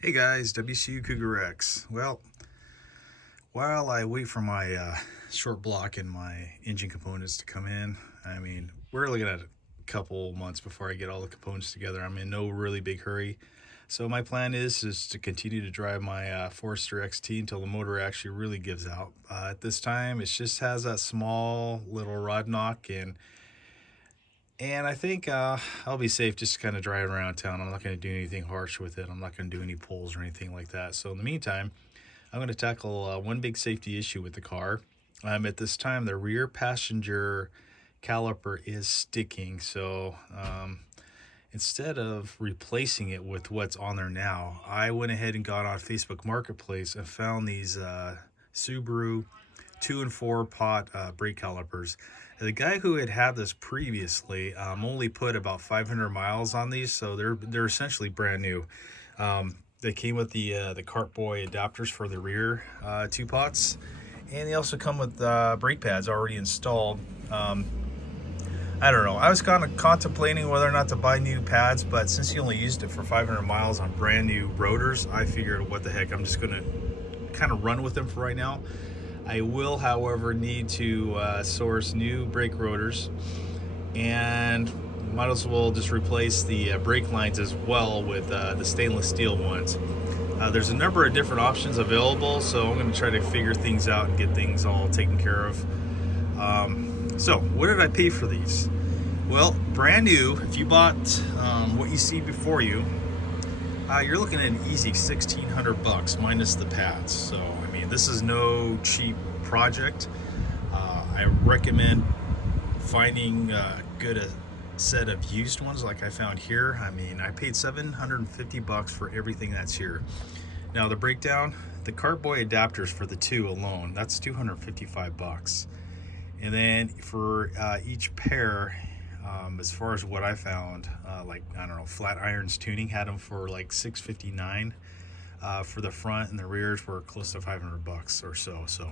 Hey guys, WCU Cougar X. Well, while I wait for my short block and my engine components to come in, we're looking at a couple months before I get all the components together. I'm in no really big hurry. So my plan is to continue to drive my Forester XT until the motor actually really gives out. At this time, it just has that small little rod knock, and I think I'll be safe just kind of driving around town. I'm not going to do anything harsh with it. I'm not going to do any pulls or anything like that. So in the meantime, I'm going to tackle one big safety issue with the car. At this time, the rear passenger caliper is sticking. So instead of replacing it with what's on there now, I went ahead and got on Facebook Marketplace and found these Subaru 2 and 4 pot brake calipers. The guy who had this previously only put about 500 miles on these, so they're essentially brand new. They came with the Cartboy adapters for the rear two pots, and they also come with brake pads already installed. I don't know. I was kind of contemplating whether or not to buy new pads, but since he only used it for 500 miles on brand new rotors, I figured, what the heck, I'm just going to kind of run with them for right now. I will, however, need to source new brake rotors, and might as well just replace the brake lines as well with the stainless steel ones. There's a number of different options available, so I'm going to try to figure things out and get things all taken care of. So what did I pay for these? Well, brand new, if you bought what you see before you, you're looking at an easy $1,600 minus the pads. So this is no cheap project. I recommend finding a good set of used ones like I found here. I paid $750 for everything that's here. Now the breakdown, the Cartboy adapters for the two alone, that's $255. And then for each pair, as far as what I found, Flat Irons Tuning had them for like $659. For the front and the rears were close to $500 or so. So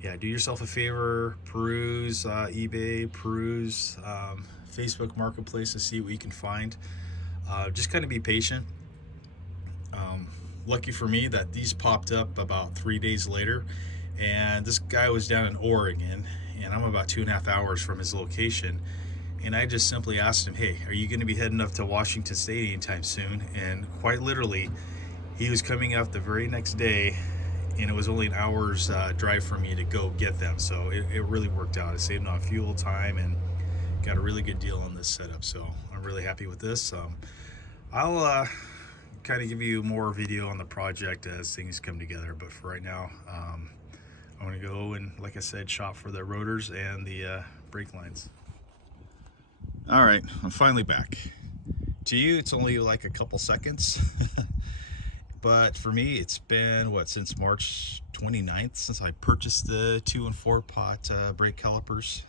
yeah, do yourself a favor, peruse eBay, peruse Facebook Marketplace to see what you can find. Just kind of be patient. Lucky for me that these popped up about 3 days later, and this guy was down in Oregon, and I'm about 2.5 hours from his location. And I just simply asked him, hey, are you going to be heading up to Washington State anytime soon? And quite literally, he was coming up the very next day, and it was only an hour's drive for me to go get them. So it really worked out. I saved on fuel, time, and got a really good deal on this setup. So I'm really happy with this. I'll kind of give you more video on the project as things come together. But for right now, I'm going to go and, like I said, shop for the rotors and the brake lines. All right, I'm finally back. To you, it's only like a couple seconds. But for me, it's been, since March 29th, since I purchased the 2 and 4 pot brake calipers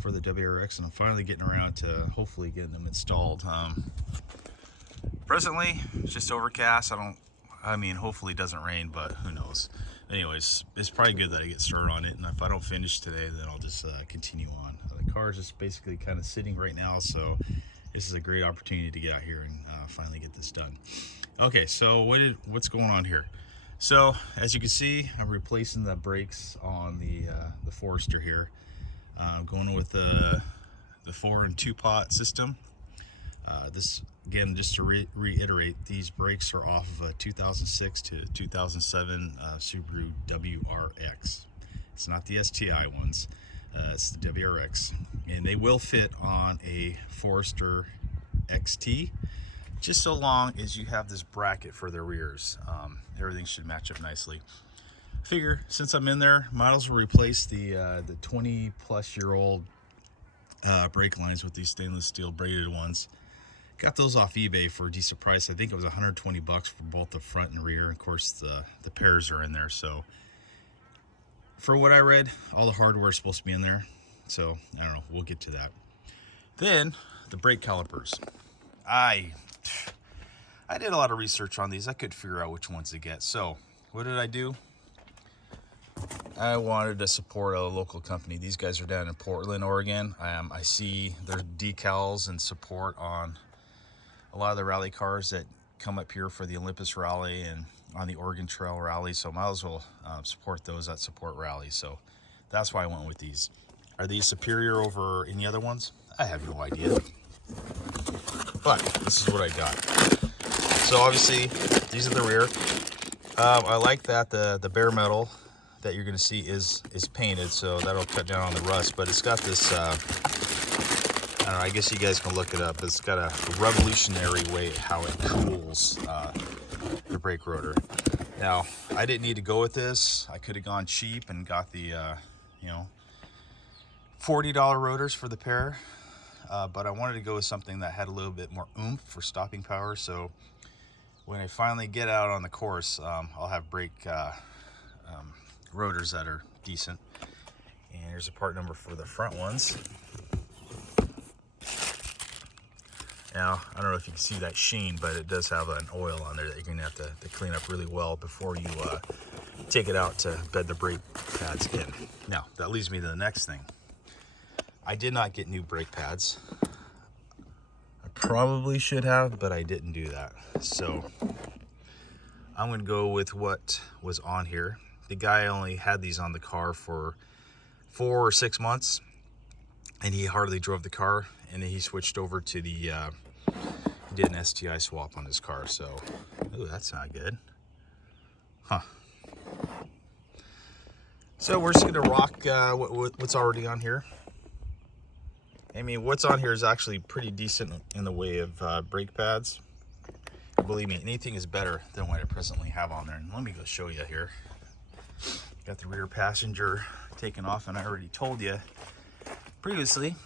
for the WRX, and I'm finally getting around to hopefully getting them installed. Presently, it's just overcast. Hopefully it doesn't rain, but who knows. Anyways, it's probably good that I get started on it, and if I don't finish today, then I'll just continue on. The car is just basically kind of sitting right now, so this is a great opportunity to get out here and finally get this done. Okay, so what's going on here? So as you can see, I'm replacing the brakes on the Forester here. Going with the 4 and 2 pot system. This, again, just to reiterate, these brakes are off of a 2006 to 2007 Subaru WRX. It's not the STI ones, it's the WRX, and they will fit on a Forester XT, just so long as you have this bracket for the rears. Everything should match up nicely. Figure, since I'm in there, might as well replace the 20-plus-year-old brake lines with these stainless steel braided ones. Got those off eBay for a decent price. I think it was $120 for both the front and rear. And of course, the pairs are in there. So for what I read, all the hardware is supposed to be in there. So I don't know, we'll get to that. Then the brake calipers. I did a lot of research on these. I couldn't figure out which ones to get. So what did I do? I wanted to support a local company. These guys are down in Portland, Oregon. I see their decals and support on a lot of the rally cars that come up here for the Olympus rally and on the Oregon Trail rally, so might as well support those that support rallies. So that's why I went with these. Are these superior over any other ones? I have no idea, but this is what I got. So obviously these are the rear. I like that the bare metal that you're going to see is painted, so that'll cut down on the rust. But it's got this I don't know, I guess you guys can look it up. It's got a revolutionary way how it cools the brake rotor. Now, I didn't need to go with this. I could have gone cheap and got the you know, $40 rotors for the pair, but I wanted to go with something that had a little bit more oomph for stopping power. So when I finally get out on the course, I'll have brake rotors that are decent. And here's a part number for the front ones. Now, I don't know if you can see that sheen, but it does have an oil on there that you're gonna have to clean up really well before you take it out to bed the brake pads in. Now, that leads me to the next thing. I did not get new brake pads. I probably should have, but I didn't do that. So I'm gonna go with what was on here. The guy only had these on the car for 4 or 6 months, and he hardly drove the car, and then he switched over to the he did an STI swap on his car. So, ooh, that's not good, huh? So we're just gonna rock what's already on here. I mean, what's on here is actually pretty decent in the way of brake pads. Believe me, anything is better than what I presently have on there. And let me go show you here. Got the rear passenger taken off, and I already told you previously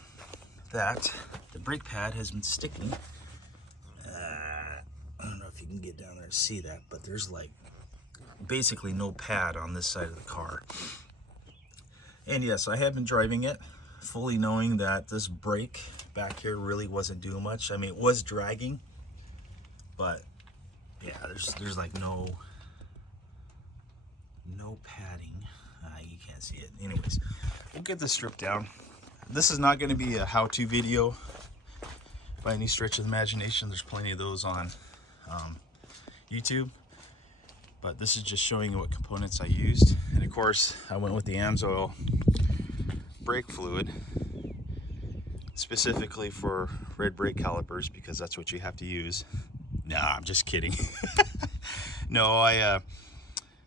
that the brake pad has been sticking. I don't know if you can get down there and see that, but there's like basically no pad on this side of the car. And yes, I have been driving it fully knowing that this brake back here really wasn't doing much. I mean, it was dragging, but yeah, there's like no padding. You can't see it. Anyways, we'll get this stripped down. This is not going to be a how-to video by any stretch of the imagination. There's plenty of those on YouTube, but this is just showing you what components I used. And of course, I went with the AMSOIL brake fluid specifically for red brake calipers because that's what you have to use. Nah, I'm just kidding. No,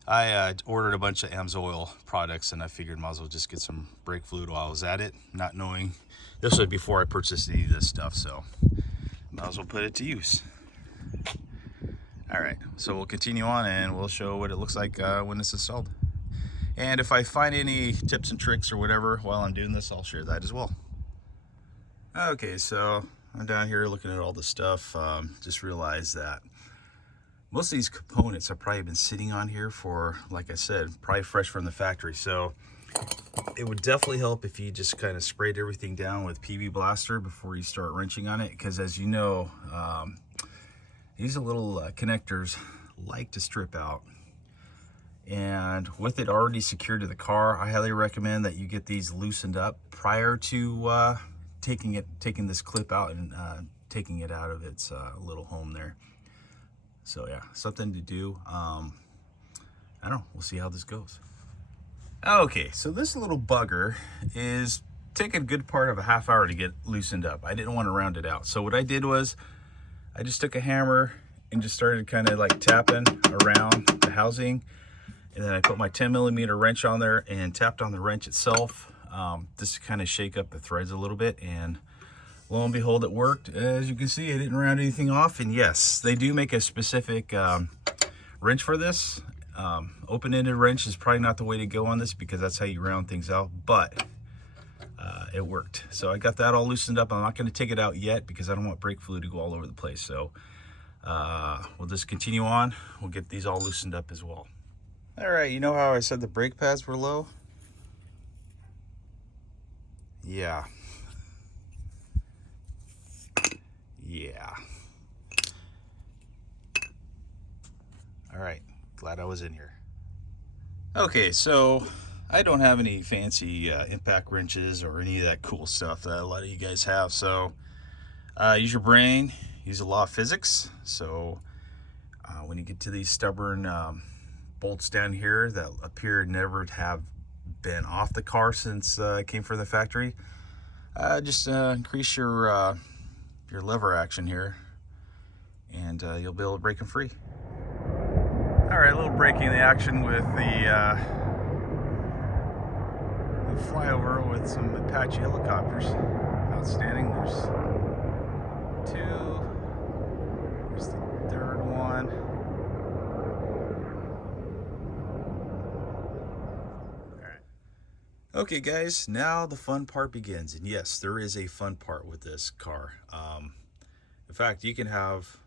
I ordered a bunch of AMSOIL products, and I figured might as well just get some brake fluid while I was at it, not knowing this was before I purchased any of this stuff, so might as well put it to use. All right, so we'll continue on and we'll show what it looks like when it's installed. And if I find any tips and tricks or whatever while I'm doing this, I'll share that as well. Okay, so I'm down here looking at all the stuff. Just realized that most of these components have probably been sitting on here for, like I said, probably fresh from the factory. So it would definitely help if you just kind of sprayed everything down with PB Blaster before you start wrenching on it. Because as you know, these little connectors like to strip out. And with it already secured to the car, I highly recommend that you get these loosened up prior to taking this clip out and taking it out of its little home there. So yeah, something to do. I don't know, we'll see how this goes. Okay, so this little bugger is taking a good part of a half hour to get loosened up. I didn't want to round it out. So what I did was I just took a hammer and just started kind of like tapping around the housing. And then I put my 10mm wrench on there and tapped on the wrench itself, just to kind of shake up the threads a little bit. And lo and behold, it worked. As you can see, I didn't round anything off. And yes, they do make a specific wrench for this. Open-ended wrench is probably not the way to go on this because that's how you round things out, but it worked. So I got that all loosened up. I'm not going to take it out yet because I don't want brake fluid to go all over the place. So we'll just continue on. We'll get these all loosened up as well. All right, you know how I said the brake pads were low? Yeah. Yeah. All right, glad I was in here. Okay, so I don't have any fancy impact wrenches or any of that cool stuff that a lot of you guys have. So use your brain, use the law of physics. So When you get to these stubborn bolts down here that appear never to have been off the car since it came from the factory, just increase your lever action here, and you'll be able to break them free. All right, a little braking the action with the flyover with some Apache helicopters. Outstanding. There's two. There's the third one. All right. Okay, guys, now the fun part begins. And yes, there is a fun part with this car. In fact, you can have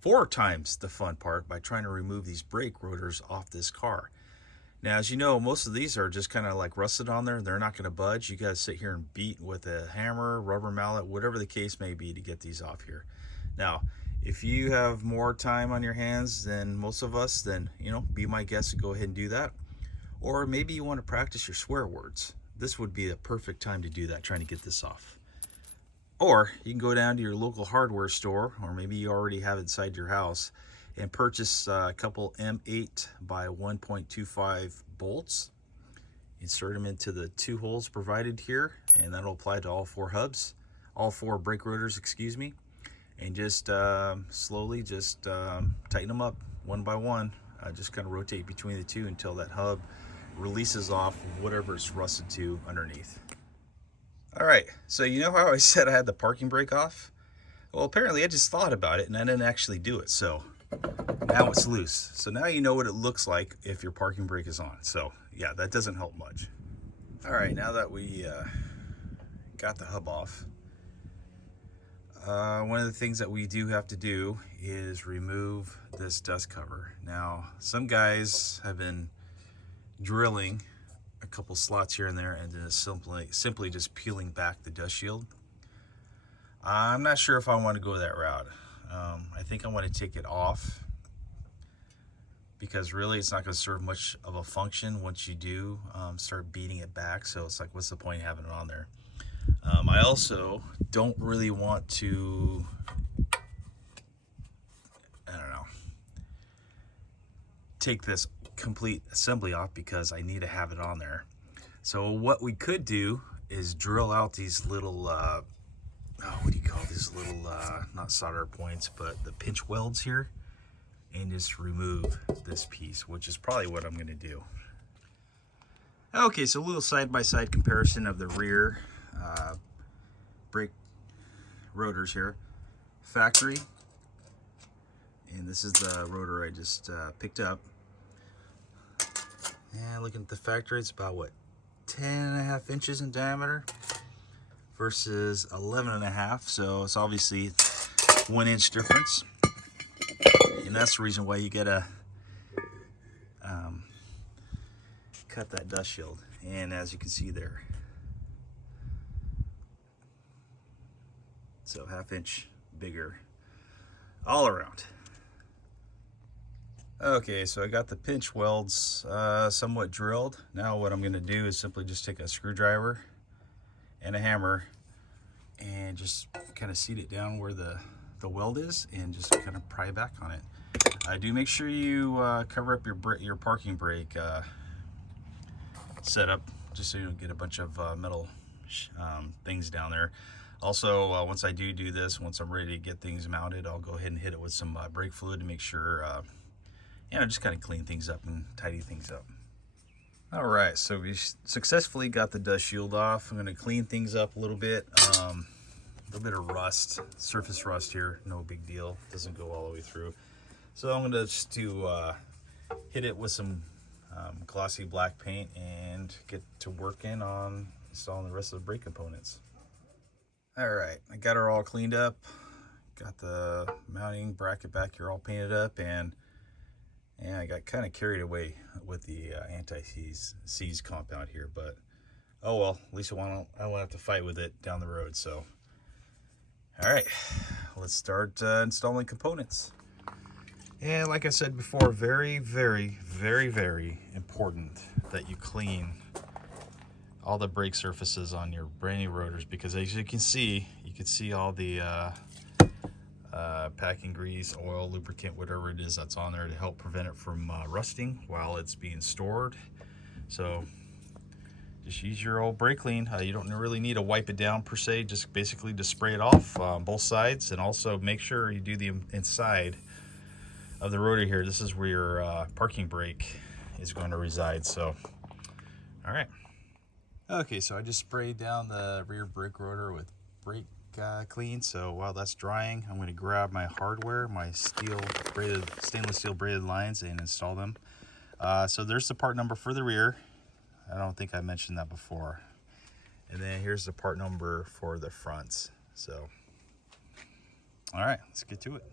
4 times the fun part by trying to remove these brake rotors off this car. Now, as you know, most of these are just kind of like rusted on there. They're not going to budge. You got to sit here and beat with a hammer, rubber mallet, whatever the case may be to get these off here. Now, if you have more time on your hands than most of us, then, you know, be my guest and go ahead and do that. Or maybe you want to practice your swear words. This would be a perfect time to do that, trying to get this off. Or you can go down to your local hardware store, or maybe you already have it inside your house, and purchase a couple M8 by 1.25 bolts. Insert them into the 2 holes provided here, and that'll apply to all 4 hubs, all 4 brake rotors, excuse me. And just slowly just tighten them up one by one. Just kind of rotate between the 2 until that hub releases off whatever it's rusted to underneath. All right, so you know how I said I had the parking brake off? Well, apparently I just thought about it and I didn't actually do it. So now it's loose. So now you know what it looks like if your parking brake is on. So yeah, that doesn't help much. All right, now that we got the hub off, one of the things that we do have to do is remove this dust cover. Now, some guys have been drilling a couple slots here and there and then simply just peeling back the dust shield. I'm not sure if I want to go that route. I think I want to take it off, because really it's not going to serve much of a function once you do start beating it back. So it's like, what's the point of having it on there? I also don't really want to, I don't know, take this complete assembly off, because I need to have it on there. So what we could do is drill out these little what do you call these little not solder points, but the pinch welds here, and just remove this piece, which is probably what I'm going to do. Okay, so a little side-by-side comparison of the rear brake rotors here. Factory, and this is the rotor I just picked up. And looking at the factory, it's about what, 10.5 inches in diameter versus 11.5, so it's obviously 1 inch difference, and that's the reason why you gotta cut that dust shield. And as you can see there, so 1/2 inch bigger all around. Okay, so I got the pinch welds somewhat drilled. Now what I'm going to do is simply just take a screwdriver and a hammer and just kind of seat it down where the weld is, and just kind of pry back on it. Do make sure you cover up your parking brake setup, just so you don't get a bunch of metal things down there. Also, once I do this, once I'm ready to get things mounted, I'll go ahead and hit it with some brake fluid to make sure, you know, just kind of clean things up and tidy things up. All right, so we successfully got the dust shield off. I'm going to clean things up a little bit. A little bit of rust, surface rust here, no big deal. Doesn't go all the way through. So I'm going to just hit it with some glossy black paint and get to working on installing the rest of the brake components. All right, I got her all cleaned up. Got the mounting bracket back here all painted up, and I got kind of carried away with the anti-seize compound here, but oh well, at least I won't have to fight with it down the road. So, all right, let's start installing components. And like I said before, very, very, very, very important that you clean all the brake surfaces on your brand new rotors, because as you can see all the packing grease, oil, lubricant, whatever it is that's on there to help prevent it from rusting while it's being stored. So just use your old brake clean. You don't really need to wipe it down per se, just basically to spray it off on both sides. And also make sure you do the inside of the rotor here. This is where your parking brake is going to reside. So all right, okay, so I just sprayed down the rear brake rotor with brake clean. So while that's drying, I'm going to grab my hardware, my stainless steel braided lines, and install them. So there's the part number for the rear. I don't think I mentioned that before. And then here's the part number for the fronts. So all right, let's get to it.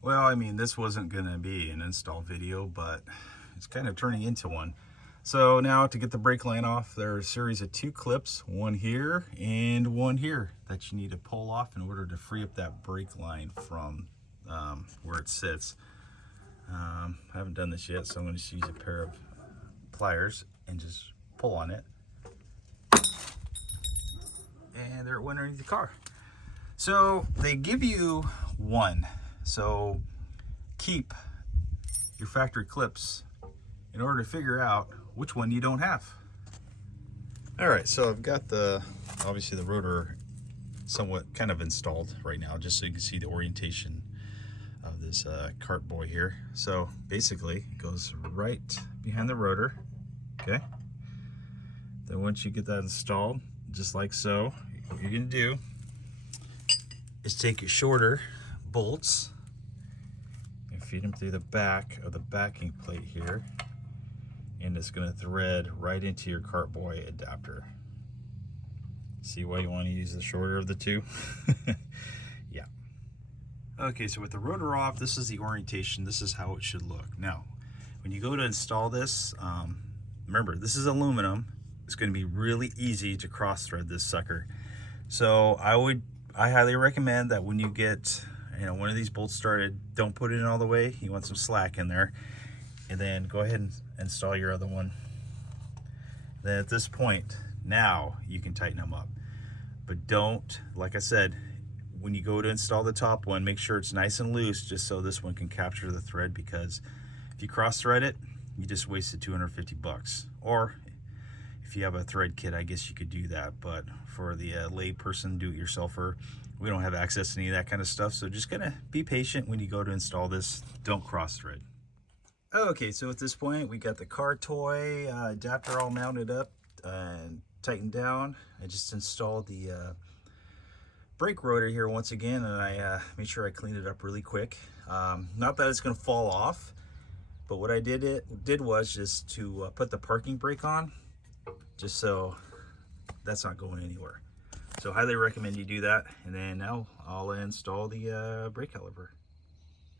Well, I mean, this wasn't going to be an install video, but it's kind of turning into one. So now to get the brake line off, there's a series of 2 clips, one here and one here, that you need to pull off in order to free up that brake line from where it sits. I haven't done this yet, so I'm going to just use a pair of pliers and just pull on it. And there it went underneath the car. So they give you one. So keep your factory clips in order to figure out which one you don't have. All right, so I've got obviously the rotor somewhat kind of installed right now, just so you can see the orientation of this cart boy here. So basically it goes right behind the rotor, okay? Then once you get that installed, just like so, what you're gonna do is take your shorter bolts and feed them through the back of the backing plate here, and it's going to thread right into your cart boy adapter. See why you want to use the shorter of the two? Yeah. Okay, so with the rotor off, this is the orientation. This is how it should look. Now, when you go to install this, remember, this is aluminum. It's going to be really easy to cross thread this sucker. So I highly recommend that when you get one of these bolts started, don't put it in all the way. You want some slack in there, and then go ahead and install your other one. Then at this point, now you can tighten them up. But don't, like I said, when you go to install the top one, make sure it's nice and loose, just so this one can capture the thread, because if you cross thread it, you just wasted 250 bucks. Or if you have a thread kit, I guess you could do that. But for the lay person, do-it-yourselfer, we don't have access to any of that kind of stuff. So just gonna be patient when you go to install this. Don't cross thread. Okay, so at this point, we got the car toy adapter all mounted up and tightened down. I just installed the brake rotor here once again, and I made sure I cleaned it up really quick. Not that it's going to fall off, but what I did was just to put the parking brake on, just so that's not going anywhere. So highly recommend you do that. And then now I'll install the brake caliper.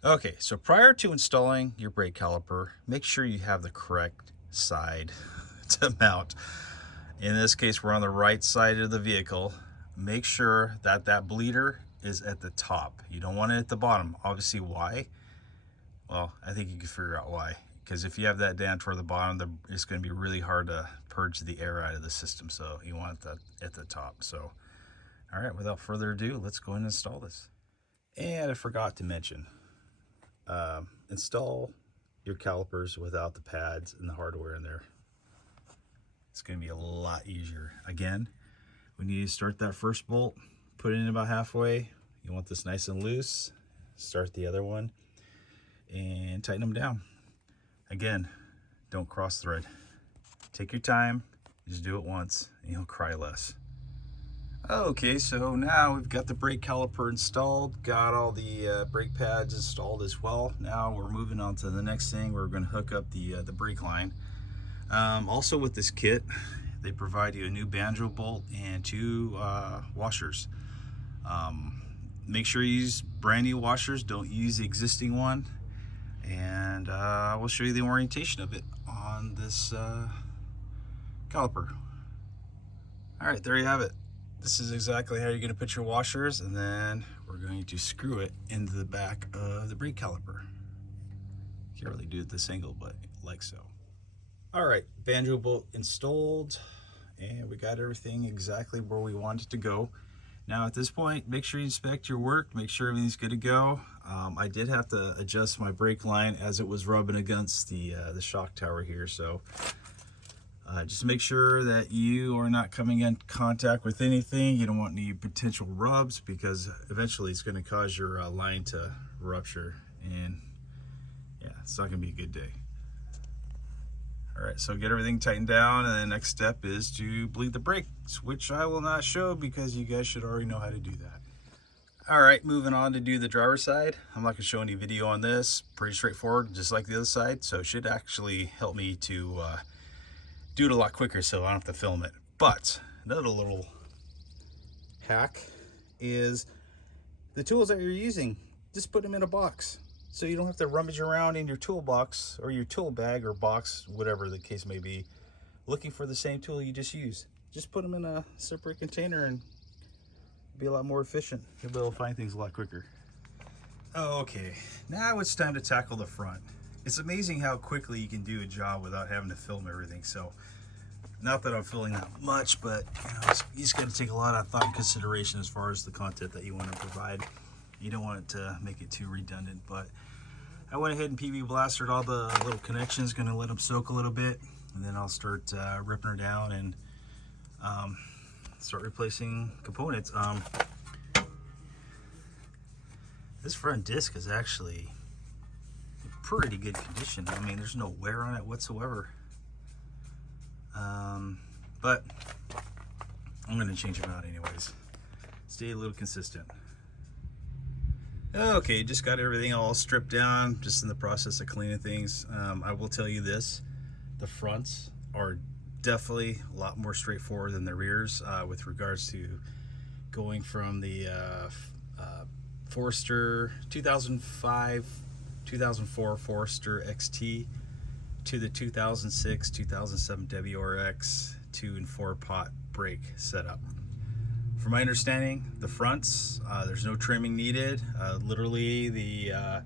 Okay, so prior to installing your brake caliper, make sure you have the correct side to mount. In this case, we're on the right side of the vehicle. Make sure that that bleeder is at the top. You don't want it at the bottom. Obviously, why? Well, I think you can figure out why. Because if you have that down toward the bottom, it's going to be really hard to purge the air out of the system. So you want that at the top. So, all right, without further ado, let's go ahead and install this. And I forgot to mention, install your calipers without the pads and the hardware in there. It's going to be a lot easier. Again, we need to start that first bolt, put it in about halfway. You want this nice and loose. Start the other one and tighten them down. Again, don't cross thread. Take your time, just do it once and you'll cry less. Okay, so now we've got the brake caliper installed, got all the brake pads installed as well. Now we're moving on to the next thing. We're going to hook up the brake line. Also with this kit, they provide you a new banjo bolt and 2 washers. Make sure you use brand new washers, don't use the existing one. And I will show you the orientation of it on this caliper. All right, there you have it. This is exactly how you're going to put your washers, and then we're going to screw it into the back of the brake caliper. Can't really do it this angle, but like so. All right, banjo bolt installed, and we got everything exactly where we want it to go. Now at this point, make sure you inspect your work, make sure everything's good to go. I did have to adjust my brake line as it was rubbing against the shock tower here, so just make sure that you are not coming in contact with anything. You don't want any potential rubs, because eventually it's going to cause your line to rupture, and yeah, it's not going to be a good day. All right, so get everything tightened down, and the next step is to bleed the brakes, which I will not show because you guys should already know how to do that. All right, moving on to do the driver's side. I'm not gonna show any video on this. Pretty straightforward, just like the other side, so it should actually help me to do it a lot quicker so I don't have to film it. But another little hack is the tools that you're using, just put them in a box, so you don't have to rummage around in your toolbox or your tool bag or box, whatever the case may be, looking for the same tool you just used. Just put them in a separate container and be a lot more efficient. You'll be able to find things a lot quicker. Okay, now it's time to tackle the front. It's amazing how quickly you can do a job without having to film everything. So, not that I'm filming that much, but you just got to take a lot of thought and consideration as far as the content that you want to provide. You don't want it to make it too redundant, but I went ahead and PV blastered all the little connections, gonna let them soak a little bit, and then I'll start ripping her down and start replacing components. This front disc is actually in pretty good condition. I mean, there's no wear on it whatsoever. But I'm gonna change them out anyways. Stay a little consistent. Okay, just got everything all stripped down, just in the process of cleaning things. I will tell you this, the fronts are definitely a lot more straightforward than the rears with regards to going from the Forester 2005, 2004 Forester XT to the 2006, 2007 WRX 2 and 4 pot brake setup. From my understanding, the fronts, there's no trimming needed. Literally, the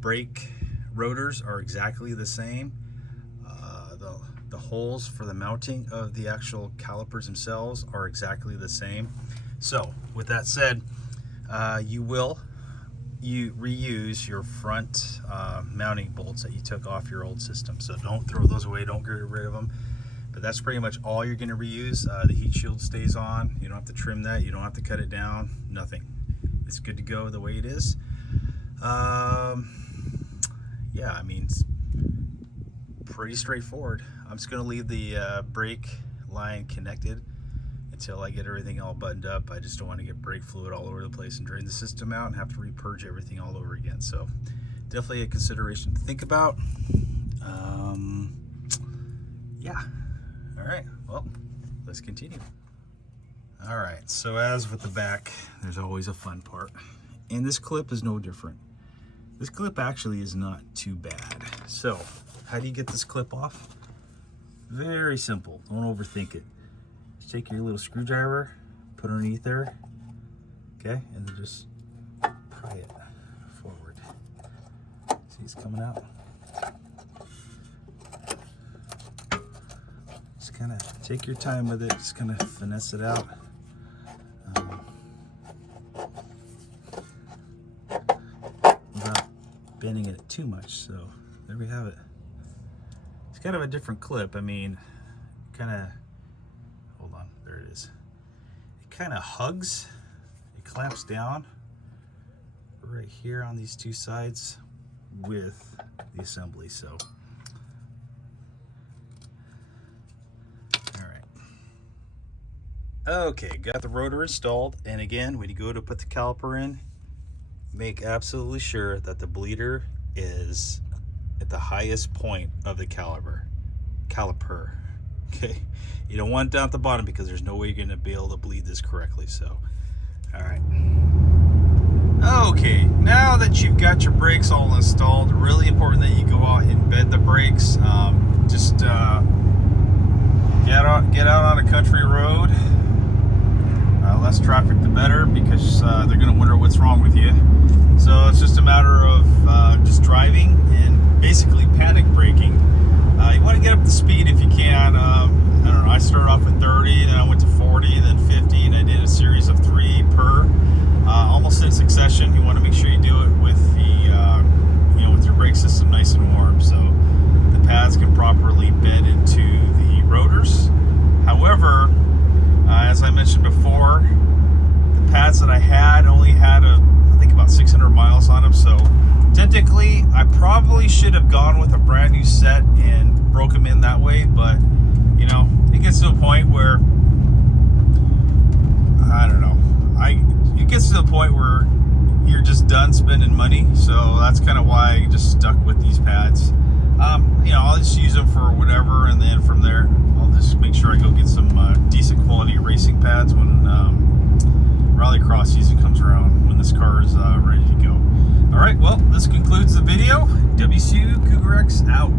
brake rotors are exactly the same. The holes for the mounting of the actual calipers themselves are exactly the same. So, with that said, you reuse your front mounting bolts that you took off your old system. So don't throw those away, don't get rid of them. But that's pretty much all you're going to reuse. The heat shield stays on. You don't have to trim that. You don't have to cut it down. Nothing. It's good to go the way it is. Yeah, I mean, it's pretty straightforward. I'm just going to leave the brake line connected until I get everything all buttoned up. I just don't want to get brake fluid all over the place and drain the system out and have to repurge everything all over again. So definitely a consideration to think about. Yeah. All right, well, let's continue. All right, so as with the back, there's always a fun part. And this clip is no different. This clip actually is not too bad. So, how do you get this clip off? Very simple, don't overthink it. Just take your little screwdriver, put it underneath there, okay? And then just pry it forward. See, it's coming out. Just kind of take your time with it, just kind of finesse it out. Without bending it too much, so there we have it. It's kind of a different clip. I mean, kind of, hold on, there it is. It kind of hugs, it clamps down right here on these two sides with the assembly, so. Okay, got the rotor installed, and again, when you go to put the caliper in, make absolutely sure that the bleeder is at the highest point of the caliper. Okay, you don't want it down at the bottom because there's no way you're going to be able to bleed this correctly. So, all right. Okay, now that you've got your brakes all installed, really important that you go out and bed the brakes. Just get out on a country road. Less traffic the better, because they're going to wonder what's wrong with you. So it's just a matter of just driving and basically panic braking. You want to get up to speed if you can. I don't know, I started off with 30, then I went to 40, then 50, and I did a series of 3 almost in succession. You want to make sure you do it with the with your brake system nice and warm, so the pads can properly bed into the rotors. However, as I mentioned before, the pads that I had only had I think about 600 miles on them, so technically I probably should have gone with a brand new set and broke them in that way, but it gets to a point where I don't know, it gets to the point where you're just done spending money, so that's kind of why I just stuck with these pads. I'll just use them for whatever, and then from there I'll just make sure I go get some decent quality racing pads when rallycross season comes around, when this car is ready to go. All right, well, this concludes the video. WCU Cougar X out.